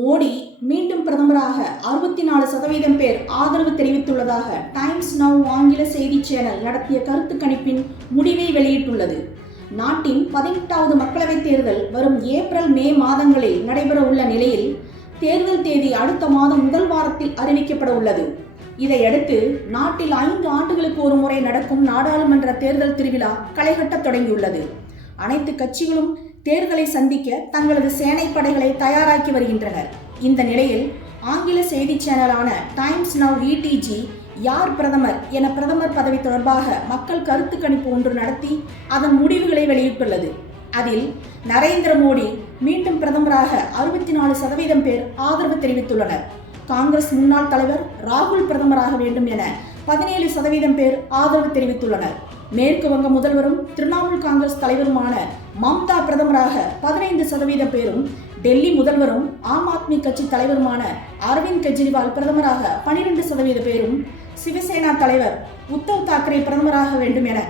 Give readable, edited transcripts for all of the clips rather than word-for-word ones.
மோடி மீண்டும் பிரதமராக 64% பேர் ஆதரவு தெரிவித்துள்ளதாக டைம்ஸ் நவ் ஆங்கில செய்தி சேனல் நடத்திய கருத்து கணிப்பின் முடிவை வெளியிட்டுள்ளது. நாட்டின் 18வது மக்களவைத் தேர்தல் வரும் ஏப்ரல் மே மாதங்களில் நடைபெற உள்ள நிலையில் தேர்தல் தேதி அடுத்த மாதம் முதல் வாரத்தில் அறிவிக்கப்பட உள்ளது. இதையடுத்து நாட்டில் 5 ஆண்டுகளுக்கு ஒரு முறை நடக்கும் நாடாளுமன்ற தேர்தல் திருவிழா களைகட்ட தொடங்கியுள்ளது. அனைத்து கட்சிகளும் தேர்தலை சந்திக்க தங்களது சேனை படைகளை தயாராக்கி வருகின்றனர். இந்த நிலையில் ஆங்கில செய்தி சேனலான டைம்ஸ் நவ் ETG யார் பிரதமர் என பிரதமர் பதவி தொடர்பாக மக்கள் கருத்து கணிப்பு ஒன்று நடத்தி அதன் முடிவுகளை வெளியிட்டுள்ளது. அதில் நரேந்திர மோடி மீண்டும் பிரதமராக 64% பேர் ஆதரவு தெரிவித்துள்ளனர். காங்கிரஸ் முன்னாள் தலைவர் ராகுல் பிரதமராக வேண்டும் என 17% பேர் ஆதரவு தெரிவித்துள்ளனர். மேற்கு வங்க முதல்வரும் திரிணாமுல் காங்கிரஸ் தலைவருமான மம்தா பிரதமராக 15% பேரும், டெல்லி முதல்வரும் ஆம் ஆத்மி கட்சி தலைவருமான அரவிந்த் கெஜ்ரிவால் பிரதமராக 12% பேரும், சிவசேனா தலைவர் உத்தவ் தாக்கரே பிரதமராக வேண்டும் என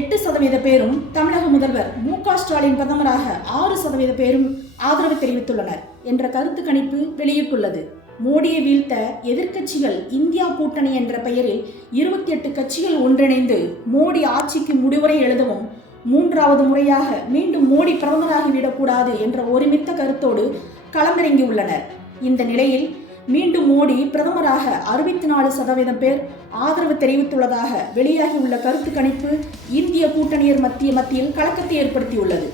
8% பேரும், தமிழக முதல்வர் மு.க. ஸ்டாலின் பிரதமராக 6% பேரும் ஆதரவு தெரிவித்துள்ளனர் என்ற கருத்து கணிப்பு வெளியிட்டுள்ளது. மோடியை வீழ்த்த எதிர்க்கட்சிகள் இந்தியா கூட்டணி என்ற பெயரில் 28 கட்சிகள் ஒன்றிணைந்து மோடி ஆட்சிக்கு முடிவுரை எழுதவும், 3வது முறையாக மீண்டும் மோடி பிரதமராகிவிடக்கூடாது என்ற ஒருமித்த கருத்தோடு களமிறங்கியுள்ளனர். இந்த நிலையில் மீண்டும் மோடி பிரதமராக 64% பேர் ஆதரவு தெரிவித்துள்ளதாக வெளியாகியுள்ள கருத்து கணிப்பு இந்திய கூட்டணியர் மத்தியில் கலக்கத்தை ஏற்படுத்தியுள்ளது.